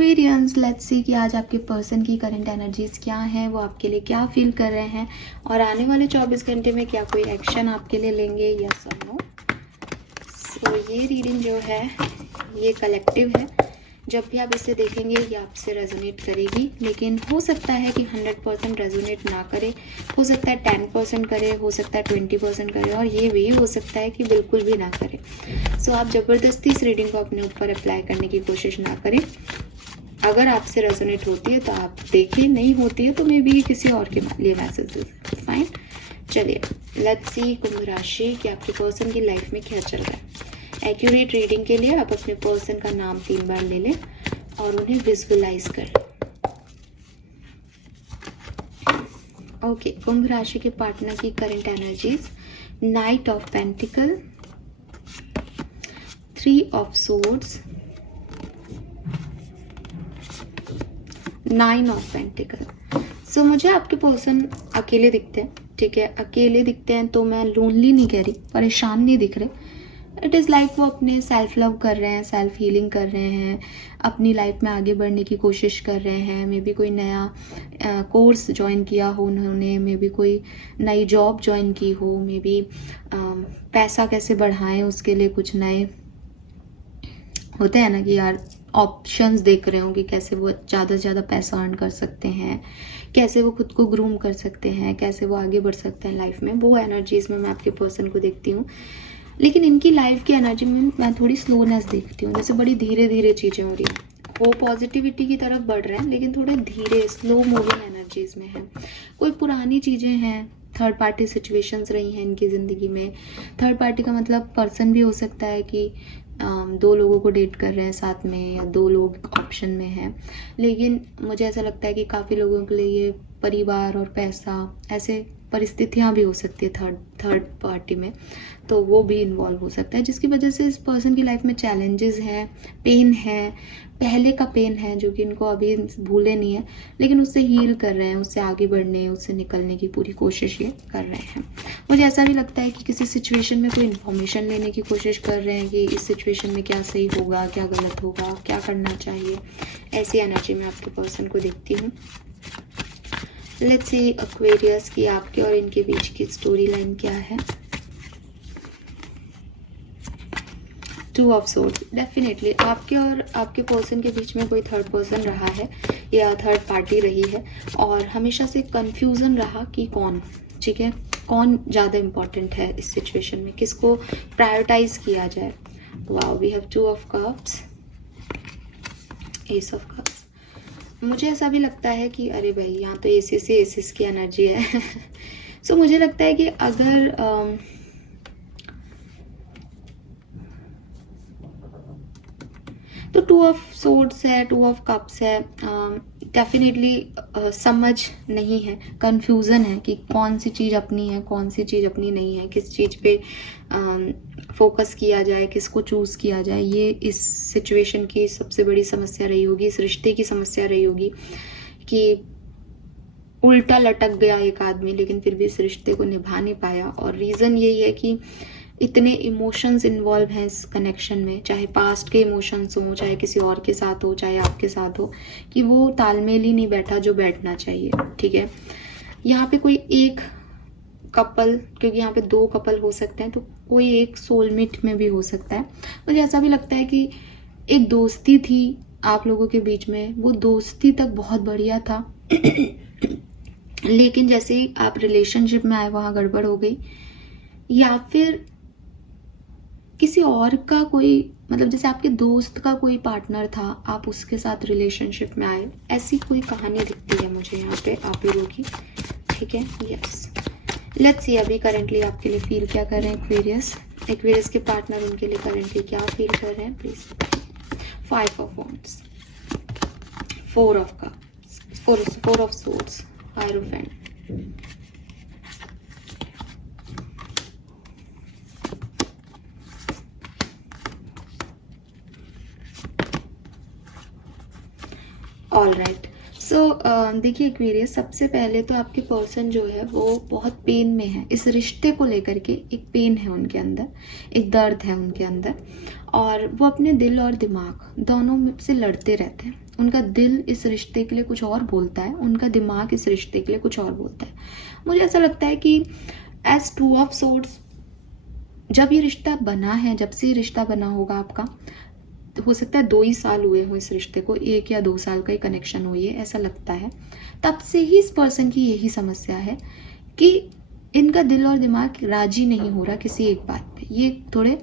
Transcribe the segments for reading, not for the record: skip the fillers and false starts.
Aquarians, let's see कि आज आपके पर्सन की करंट एनर्जीज क्या हैं, वो आपके लिए क्या फील कर रहे हैं और आने वाले 24 घंटे में क्या कोई एक्शन आपके लिए लेंगे, यस और नो। सो ये रीडिंग जो है ये कलेक्टिव है। जब भी आप इसे देखेंगे ये आपसे रेजोनेट करेगी, लेकिन हो सकता है कि 100% रेजोनेट ना करे, हो सकता है 10% करे, हो सकता है 20% करे और ये भी हो सकता है कि बिल्कुल भी ना करे। सो आप ज़बरदस्ती इस रीडिंग को अपने ऊपर अप्लाई करने की कोशिश ना करें। अगर आपसे रेजोनेट होती है तो आप देखिए, नहीं होती है तो मे बी किसी और के लिए मैसेज है, फाइन। चलिए लेट्स सी कुंभ राशि कि आपके पर्सन की लाइफ में क्या चल रहा है। एक्यूरेट रीडिंग के लिए आप अपने पर्सन का नाम 3 बार ले लें और उन्हें विजुअलाइज करें। ओके, कुंभ राशि के पार्टनर की current energies, knight of pentacle, 3 of swords, 9 of pentacle. So मुझे आपके पर्सन अकेले दिखते हैं, ठीक है, अकेले दिखते हैं तो मैं लोनली नहीं कह रही, परेशान नहीं दिख रहे। इट इज़ लाइक वो अपने सेल्फ लव कर रहे हैं, सेल्फ हीलिंग कर रहे हैं, अपनी लाइफ में आगे बढ़ने की कोशिश कर रहे हैं। मे बी कोई नया कोर्स ज्वाइन किया हो उन्होंने, मे बी कोई नई जॉब ज्वाइन की हो, मे बी पैसा कैसे बढ़ाएं उसके लिए कुछ नए होते हैं ना कि यार ऑप्शंस देख रहे हो कि कैसे वो ज़्यादा से ज़्यादा पैसा अर्न कर सकते हैं, कैसे वो खुद को ग्रूम कर सकते हैं, कैसे वो आगे बढ़ सकते हैं लाइफ में। वो एनर्जीज में मैं आपके पर्सन को देखती हूँ, लेकिन इनकी लाइफ की एनर्जी में मैं थोड़ी स्लोनेस देखती हूँ, जैसे बड़ी धीरे धीरे चीज़ें हो रही हैं। वो पॉजिटिविटी की तरफ बढ़ रहे हैं लेकिन थोड़े धीरे स्लो मूविंग एनर्जीज में है। कोई पुरानी चीज़ें हैं, थर्ड पार्टी सिचुएशंस रही हैं इनकी ज़िंदगी में। थर्ड पार्टी का मतलब पर्सन भी हो सकता है कि 2 लोगों को डेट कर रहे हैं साथ में या 2 लोग ऑप्शन में हैं, लेकिन मुझे ऐसा लगता है कि काफ़ी लोगों के लिए ये परिवार और पैसा ऐसे परिस्थितियाँ भी हो सकती है थर्ड पार्टी में, तो वो भी इन्वॉल्व हो सकता है, जिसकी वजह से इस पर्सन की लाइफ में चैलेंजेस हैं, पेन है, पहले का पेन है जो कि इनको अभी भूले नहीं है, लेकिन उससे हील कर रहे हैं, उससे आगे बढ़ने, उससे निकलने की पूरी कोशिश ये कर रहे हैं। मुझे ऐसा भी लगता है कि किसी सिचुएशन में कोई इन्फॉर्मेशन लेने की कोशिश कर रहे हैं कि इस सिचुएशन में क्या सही होगा, क्या गलत होगा, क्या करना चाहिए। ऐसी एनर्जी में आपके पर्सन को देखती हूँ। लेट्स सी एक्वेरियस की आपके और इनके बीच की स्टोरी लाइन क्या है। 2 ऑफ सोर्ड्स, डेफिनेटली आपके और आपके पर्सन के बीच में कोई थर्ड पर्सन रहा है या थर्ड पार्टी रही है और हमेशा से कंफ्यूजन रहा कि कौन, ठीक है, कौन ज़्यादा इम्पॉर्टेंट है इस सिचुएशन में, किसको प्रायोरिटाइज किया जाए। Wow, we have 2 of cups, ace of cups. मुझे ऐसा भी लगता है कि अरे भाई यहाँ तो एसिस की एनर्जी है। सो मुझे लगता है कि अगर तो 2 ऑफ सोर्ड्स है, 2 ऑफ कप्स है, डेफिनेटली समझ नहीं है, कंफ्यूजन है कि कौन सी चीज़ अपनी है, कौन सी चीज़ अपनी नहीं है, किस चीज़ पे फोकस किया जाए, किसको चूज़ किया जाए। ये इस सिचुएशन की सबसे बड़ी समस्या रही होगी, इस रिश्ते की समस्या रही होगी कि उल्टा लटक गया एक आदमी लेकिन फिर भी इस रिश्ते को निभा नहीं पाया। और रीज़न यही है कि इतने इमोशंस इन्वॉल्व हैं इस कनेक्शन में, चाहे पास्ट के इमोशंस हो, चाहे किसी और के साथ हो, चाहे आपके साथ हो, कि वो तालमेल ही नहीं बैठा जो बैठना चाहिए, ठीक है। यहाँ पे कोई एक कपल, क्योंकि यहाँ पे 2 कपल हो सकते हैं, तो कोई एक सोलमेट में भी हो सकता है। मुझे ऐसा भी लगता है कि एक दोस्ती थी आप लोगों के बीच में, वो दोस्ती तक बहुत बढ़िया था लेकिन जैसे ही आप रिलेशनशिप में आए वहाँ गड़बड़ हो गई, या फिर किसी और का कोई, मतलब जैसे आपके दोस्त का कोई पार्टनर था, आप उसके साथ रिलेशनशिप में आए, ऐसी कोई कहानी दिखती है मुझे यहाँ पे आप लोगों की, ठीक है। यस, लेट्स सी अभी करंटली आपके लिए फील क्या कर रहे हैं एक्वेरियस के पार्टनर, उनके लिए करंटली क्या फील कर रहे हैं please. 5 of wands, 4 of cups, 4 of swords, hierophant, all right. So देखिए एक्वेरियस, सबसे पहले तो आपके पर्सन जो है वो बहुत पेन में है, इस रिश्ते को लेकर के एक पेन है उनके अंदर, एक दर्द है उनके अंदर, और वो अपने दिल और दिमाग दोनों से लड़ते रहते हैं। उनका दिल इस रिश्ते के लिए कुछ और बोलता है, उनका दिमाग इस रिश्ते के लिए कुछ और बोलता है। मुझे ऐसा लगता है कि एज 2 ऑफ सोर्ड्स जब ये रिश्ता बना है, जब से ये रिश्ता बना होगा आपका, हो सकता है 2 ही साल हुए हो इस रिश्ते को, 1 या 2 साल का ही कनेक्शन हो, ये ऐसा लगता है। तब से ही इस पर्सन की यही समस्या है कि इनका दिल और दिमाग राजी नहीं हो रहा किसी एक बात पे। ये थोड़े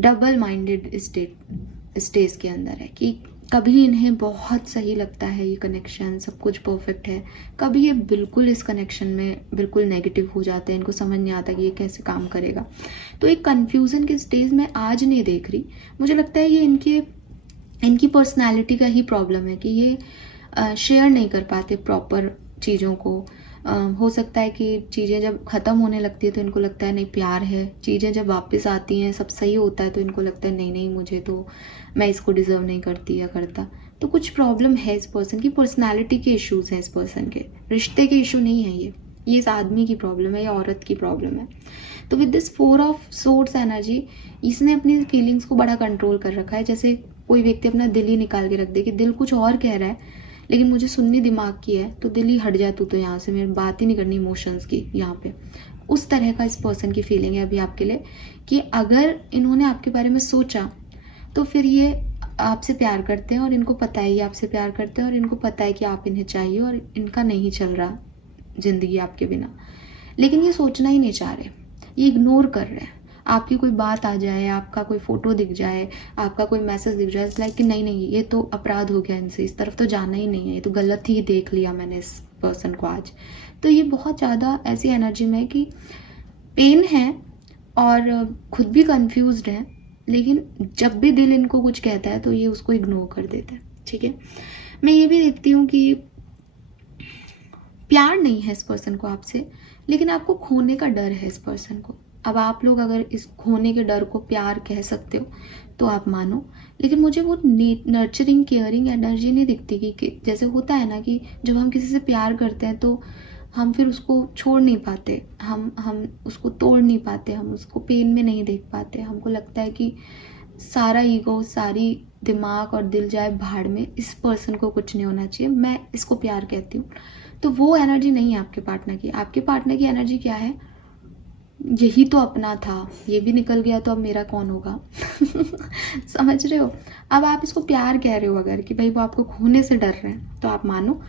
डबल माइंडेड स्टेज के अंदर है कि कभी इन्हें बहुत सही लगता है ये कनेक्शन, सब कुछ परफेक्ट है, कभी ये बिल्कुल इस कनेक्शन में बिल्कुल नेगेटिव हो जाते हैं, इनको समझ नहीं आता कि ये कैसे काम करेगा। तो एक कन्फ्यूज़न के स्टेज में आज नहीं देख रही, मुझे लगता है ये इनकी पर्सनालिटी का ही प्रॉब्लम है कि ये शेयर नहीं कर पाते प्रॉपर चीज़ों को। हो सकता है कि चीज़ें जब ख़त्म होने लगती है तो इनको लगता है नहीं प्यार है, चीज़ें जब वापस आती हैं सब सही होता है तो इनको लगता है नहीं नहीं मुझे तो, मैं इसको डिज़र्व नहीं करती या करता। तो कुछ प्रॉब्लम है इस पर्सन की, पर्सनालिटी के इश्यूज़ हैं इस पर्सन के, रिश्ते के इशू नहीं है ये इस आदमी की प्रॉब्लम है या औरत की प्रॉब्लम है। तो with this 4 of swords energy इसने अपनी फीलिंग्स को बड़ा कंट्रोल कर रखा है। जैसे कोई व्यक्ति अपना दिल ही निकाल के रख दे कि दिल कुछ और कह रहा है लेकिन मुझे सुननी दिमाग की है, तो दिल ही हट जाए, तू तो यहाँ से मेरी बात ही नहीं करनी इमोशंस की यहाँ पे। उस तरह का इस पर्सन की फीलिंग है अभी आपके लिए कि अगर इन्होंने आपके बारे में सोचा तो फिर ये आपसे प्यार करते हैं और इनको पता है ये आपसे प्यार करते हैं और इनको पता है कि आप इन्हें चाहिए और इनका नहीं चल रहा ज़िंदगी आपके बिना, लेकिन ये सोचना ही नहीं चाह रहे, ये इग्नोर कर रहे हैं। आपकी कोई बात आ जाए, आपका कोई फ़ोटो दिख जाए, आपका कोई मैसेज दिख जाए, लाइक कि नहीं नहीं ये तो अपराध हो गया, इनसे इस तरफ तो जाना ही नहीं है, ये तो गलत ही देख लिया मैंने इस पर्सन को आज। तो ये बहुत ज़्यादा ऐसी एनर्जी में है कि पेन है और खुद भी कंफ्यूज्ड है, लेकिन जब भी दिल इनको कुछ कहता है तो ये उसको इग्नोर कर देता है। ठीक है, मैं ये भी देखती हूँ कि प्यार नहीं है इस पर्सन को आपसे, लेकिन आपको खोने का डर है इस पर्सन को। अब आप लोग अगर इस खोने के डर को प्यार कह सकते हो तो आप मानो, लेकिन मुझे वो नर्चरिंग केयरिंग एनर्जी नहीं दिखती कि जैसे होता है ना कि जब हम किसी से प्यार करते हैं तो हम फिर उसको छोड़ नहीं पाते, हम उसको तोड़ नहीं पाते, हम उसको पेन में नहीं देख पाते, हमको लगता है कि सारा ईगो, सारी दिमाग और दिल जाए भाड़ में, इस पर्सन को कुछ नहीं होना चाहिए, मैं इसको प्यार कहती हूँ। तो वो एनर्जी नहीं है आपके पार्टनर की। आपके पार्टनर की एनर्जी क्या है, यही तो अपना था, ये भी निकल गया तो अब मेरा कौन होगा। समझ रहे हो? अब आप इसको प्यार कह रहे हो अगर कि भाई वो आपको खोने से डर रहे हैं, तो आप मानो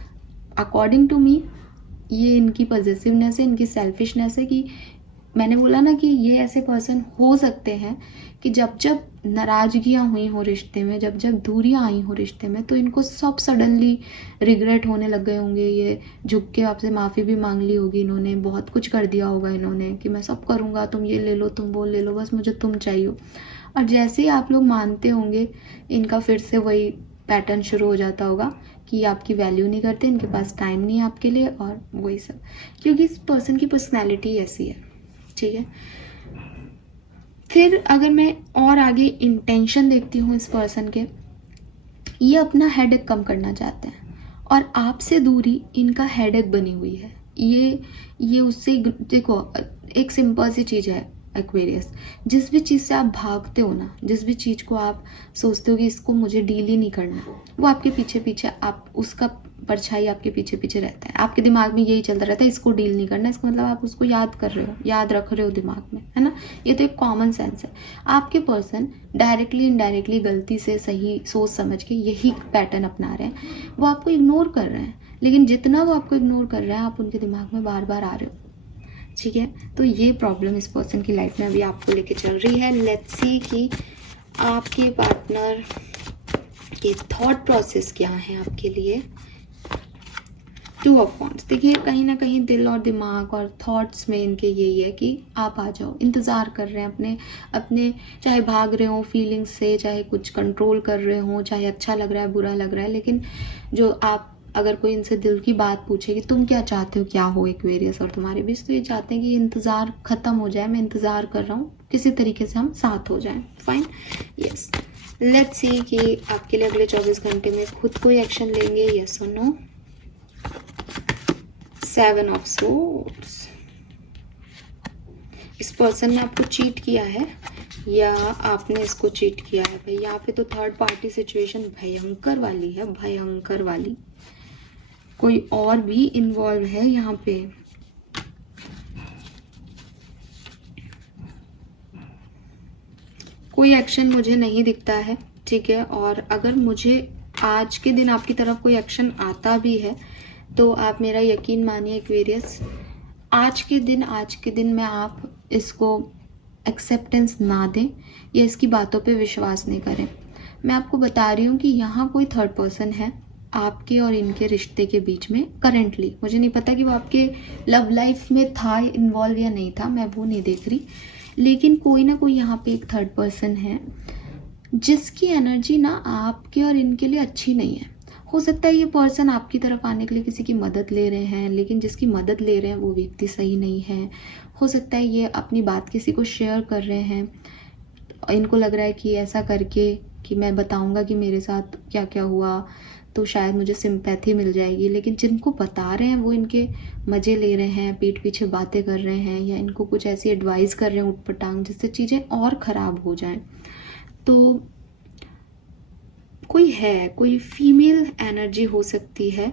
अकॉर्डिंग टू मी ये इनकी पॉजिटिवनेस है, इनकी सेल्फिशनेस है कि मैंने बोला ना कि ये ऐसे पर्सन हो सकते हैं कि जब जब नाराज़गियाँ हुई हो रिश्ते में, जब जब दूरियाँ आई हो रिश्ते में, तो इनको सब सडनली रिग्रेट होने लग गए होंगे। ये झुक के आपसे माफ़ी भी मांग ली होगी इन्होंने, बहुत कुछ कर दिया होगा इन्होंने कि मैं सब करूँगा, तुम ये ले लो, तुम वो ले लो, बस मुझे तुम चाहिए। और जैसे ही आप लोग मानते होंगे, इनका फिर से वही पैटर्न शुरू हो जाता होगा कि आपकी वैल्यू नहीं करते, इनके पास टाइम नहीं है आपके लिए और वही सब, क्योंकि इस पर्सन की पर्सनैलिटी ऐसी है। ठीक है, फिर अगर मैं और आगे इंटेंशन देखती हूँ इस पर्सन के, ये अपना हेडेक कम करना चाहते हैं और आपसे दूरी इनका हेडेक बनी हुई है। ये उससे, देखो एक सिंपल सी चीज़ है एक्वेरियस, जिस भी चीज़ से आप भागते हो ना, जिस भी चीज़ को आप सोचते हो कि इसको मुझे डील ही नहीं करना, वो आपके पीछे पीछे, आप उसका परछाई आपके पीछे पीछे रहता है, आपके दिमाग में यही चलता रहता है, इसको डील नहीं करना, इसका मतलब आप उसको याद कर रहे हो, याद रख रहे हो दिमाग में, है ना। ये तो एक कॉमन सेंस है। आपके पर्सन डायरेक्टली इनडायरेक्टली गलती से सही सोच समझ के यही पैटर्न अपना रहे हैं, वो आपको इग्नोर कर रहे हैं, लेकिन जितना वो आपको इग्नोर कर रहे हैं आप उनके दिमाग में बार बार आ रहे हो। ठीक है, तो ये प्रॉब्लम इस पर्सन की लाइफ में अभी आपको लेके चल रही है। लेट्स सी कि आपके पार्टनर के थॉट प्रोसेस क्या है आपके लिए। 2 ऑफ वांड्स, देखिए कहीं ना कहीं दिल और दिमाग और थॉट्स में इनके यही है कि आप आ जाओ, इंतज़ार कर रहे हैं अपने चाहे भाग रहे हो फीलिंग्स से, चाहे कुछ कंट्रोल कर रहे हो, चाहे अच्छा लग रहा है बुरा लग रहा है, लेकिन जो आप अगर कोई इनसे दिल की बात पूछे कि तुम क्या चाहते हो, क्या हो एक्वेरियस और तुम्हारे बीच, तो ये चाहते हैं कि इंतज़ार ख़त्म हो जाए, मैं इंतज़ार कर रहा हूँ, किसी तरीके से हम साथ हो जाएं। Fine, yes. लेट्स सी कि आपके लिए अगले 24 घंटे में खुद कोई एक्शन लेंगे, यस और नो। 7 ऑफ सोर्ड्स, इस पर्सन ने आपको चीट किया है, या आपने इसको चीट किया है भाई। यहाँ पे तो थर्ड पार्टी सिचुएशन भयंकर वाली है, भयंकर वाली। कोई और भी इन्वॉल्व है यहाँ पे। कोई एक्शन मुझे नहीं दिखता है, ठीक है। और अगर मुझे आज के दिन आपकी तरफ कोई एक्शन आता भी है तो आप मेरा यकीन मानिए एक्वेरियस, आज के दिन में आप इसको एक्सेप्टेंस ना दें या इसकी बातों पे विश्वास नहीं करें। मैं आपको बता रही हूँ कि यहाँ कोई थर्ड पर्सन है आपके और इनके रिश्ते के बीच में करंटली। मुझे नहीं पता कि वो आपके लव लाइफ में था इन्वॉल्व या नहीं था, मैं वो नहीं देख रही, लेकिन कोई ना कोई यहाँ पे एक थर्ड पर्सन है जिसकी एनर्जी ना आपके और इनके लिए अच्छी नहीं है। हो सकता है ये पर्सन आपकी तरफ आने के लिए किसी की मदद ले रहे हैं, लेकिन जिसकी मदद ले रहे हैं वो व्यक्ति सही नहीं है। हो सकता है ये अपनी बात किसी को शेयर कर रहे हैं, इनको लग रहा है कि ऐसा करके कि मैं बताऊंगा कि मेरे साथ क्या क्या हुआ तो शायद मुझे सिंपैथी मिल जाएगी, लेकिन जिनको बता रहे हैं वो इनके मज़े ले रहे हैं, पीठ पीछे बातें कर रहे हैं या इनको कुछ ऐसी एडवाइस कर रहे हैं उटपटांग, जिससे चीज़ें और ख़राब हो जाएं। तो कोई है, कोई फीमेल एनर्जी हो सकती है,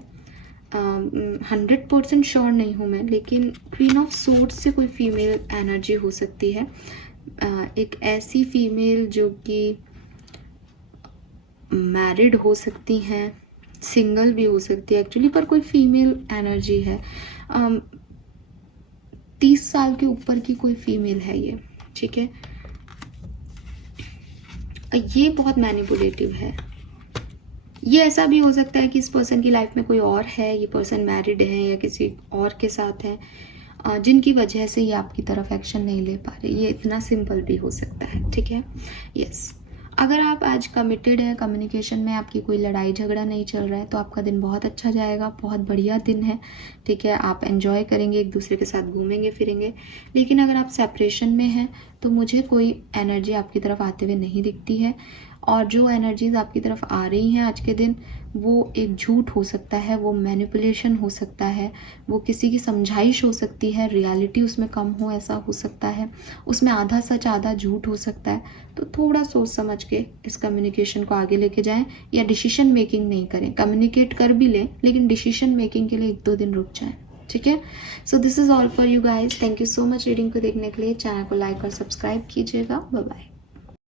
100% श्योर नहीं हूँ मैं, लेकिन क्वीन ऑफ सोर्ड्स से कोई फीमेल एनर्जी हो सकती है। एक ऐसी फीमेल जो कि मैरिड हो सकती हैं, सिंगल भी हो सकती है एक्चुअली, पर कोई फीमेल एनर्जी है। 30 साल के ऊपर की कोई फीमेल है ये, ठीक है। ये बहुत मैनिपुलेटिव है। ये ऐसा भी हो सकता है कि इस पर्सन की लाइफ में कोई और है, ये पर्सन मैरिड है या किसी और के साथ है, जिनकी वजह से ये आपकी तरफ एक्शन नहीं ले पा रहे। ये इतना सिंपल भी हो सकता है, ठीक है। यस, अगर आप आज कमिटेड हैं, कम्युनिकेशन में आपकी कोई लड़ाई झगड़ा नहीं चल रहा है, तो आपका दिन बहुत अच्छा जाएगा, बहुत बढ़िया दिन है, ठीक है। आप एंजॉय करेंगे, एक दूसरे के साथ घूमेंगे फिरेंगे। लेकिन अगर आप सेपरेशन में हैं तो मुझे कोई एनर्जी आपकी तरफ आते हुए नहीं दिखती है, और जो एनर्जीज आपकी तरफ आ रही हैं आज के दिन, वो एक झूठ हो सकता है, वो मैनिपुलेशन हो सकता है, वो किसी की समझाइश हो सकती है, रियलिटी उसमें कम हो ऐसा हो सकता है, उसमें आधा सच आधा झूठ हो सकता है। तो थोड़ा सोच समझ के इस कम्युनिकेशन को आगे लेके जाएं, या डिसीजन मेकिंग नहीं करें। कम्युनिकेट कर भी लें लेकिन डिसीजन मेकिंग के लिए 1-2 दिन रुक जाएं, ठीक है। So this is all for you guys. Thank you so much reading को देखने के लिए। चैनल को लाइक और सब्सक्राइब कीजिएगा। Bye bye.